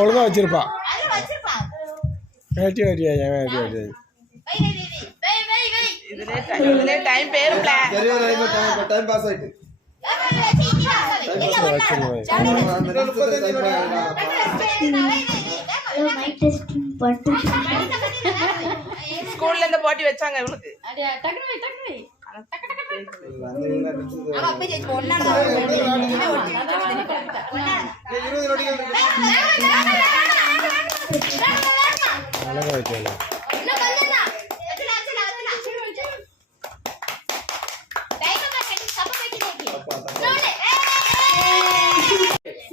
ஒழுங்கா வச்சிருப்பா time pass ஆயிட்டு ஸ்கூல்ல இந்த போட்டி வச்சாங்க இவனுக்கு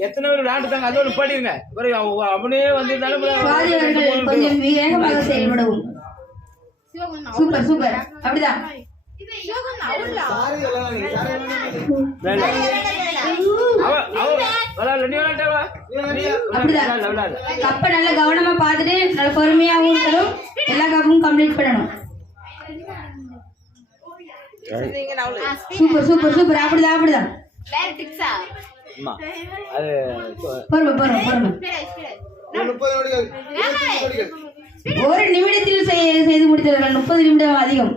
எத்தனை பேர் விளையாண்டுட்டாங்க அதோட பாடிருங்க அப்படியே வந்து கொஞ்சம் வேகமாக செயல்படவும். சூப்பர் சூப்பர் அப்படிதான். கப்ப நல்ல கவனமா பார்த்துட்டு நல்ல பொறுமையாவும் இருக்கணும். எல்லா கப்பும் கம்ப்ளீட் பண்ணணும். சூப்பர் சூப்பர் சூப்பர் அப்படிதான் அப்படிதான். பொறுமை பொறுமை பொறுமை. ஒரு நிமிடத்தில் செய்து முடித்தவர்கள் 30 நிமிடம் அதிகம்.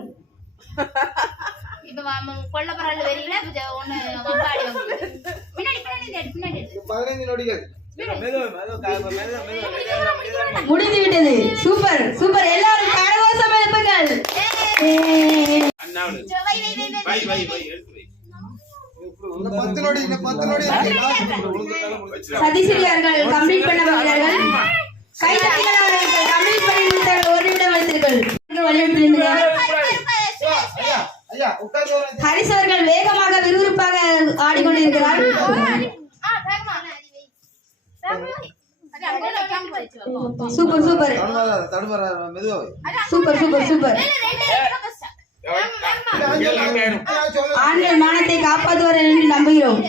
முடிந்து விட்டது. Super super. எல்லாரும் கரகோஷம் எழுப்புங்கள். சதீஸ்வரியார்கள் கம்ப்ளீட் பண்ண வருகிறார்கள். கைதட்டுங்கள். அவர்கள் கம்ப்ளீட் பண்ணி முடித்தார்கள். ஒரு நிமிடம் வைத்தீர்கள். ஹரிஸ் அவர்கள் வேகமாக விறுவிறுப்பாக ஆடிக்கொண்டிருக்கிறார். Super super super super super. ஆண்கள் மானத்தை காப்பாற்றுவார் என்று நம்புகிறோம்.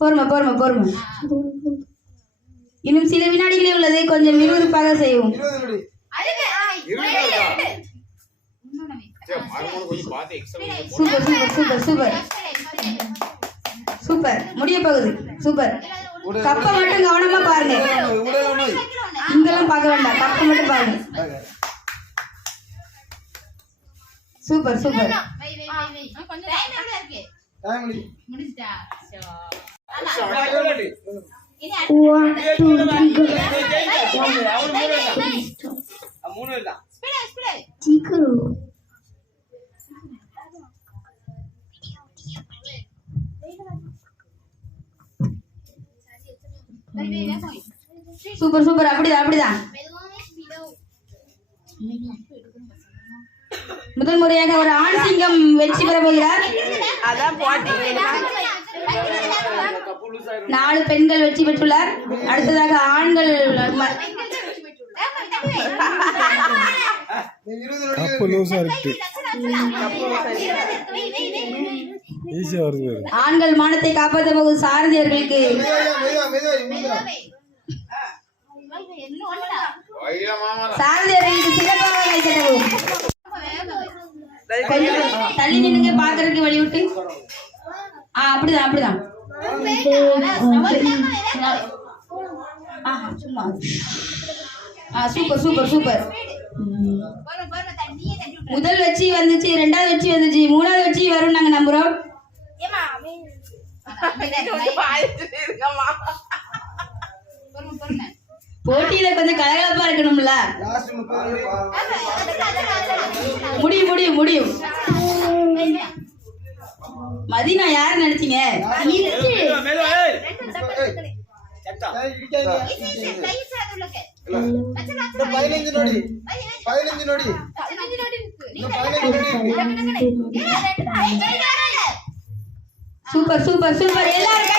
பொறுமை பொறுமை பொறுமை. இன்னும் சில வினாடிகளே உள்ளதை கொஞ்சம் விறுவிறுப்பாக செய்வோம். Super super super super super. முடிய போகுது. சூப்பர். கப்பை மட்டும் கவனமா பாருங்க. இங்கெல்லாம் பார்க்க வேண்டாம். கப்பை மட்டும் பாருங்க. Super super. சூப்பர் சூப்பர் அப்படிதான் அப்படிதான். முதல் முறையாக ஒரு ஆண் சிங்கம் வெற்றி பெற போகிறார். 4 பெண்கள் வெற்றி பெற்றுள்ளார். அடுத்ததாக ஆண்கள் ஆண்கள் மானத்தை காப்பாற்ற போகும் சாரதியர்களுக்கு சிறப்பாக வைக்கணும். தள்ளி நின்னுங்க பாக்குறதுக்கு வழிவிட்டு. அப்படிதான் அப்படிதான். Super super super. முதல் வெற்றி வந்துச்சு, 2வது வெற்றி வந்துச்சு, 3வது வெற்றி வரும் நாங்க நம்புறோம். போட்டியில கொஞ்சம் கலகலப்பா இருக்கணும்ல. முடியும் முடியும் முடியும். மதினா யாரு நினைச்சீங்க? Super super super. எல்லாரும்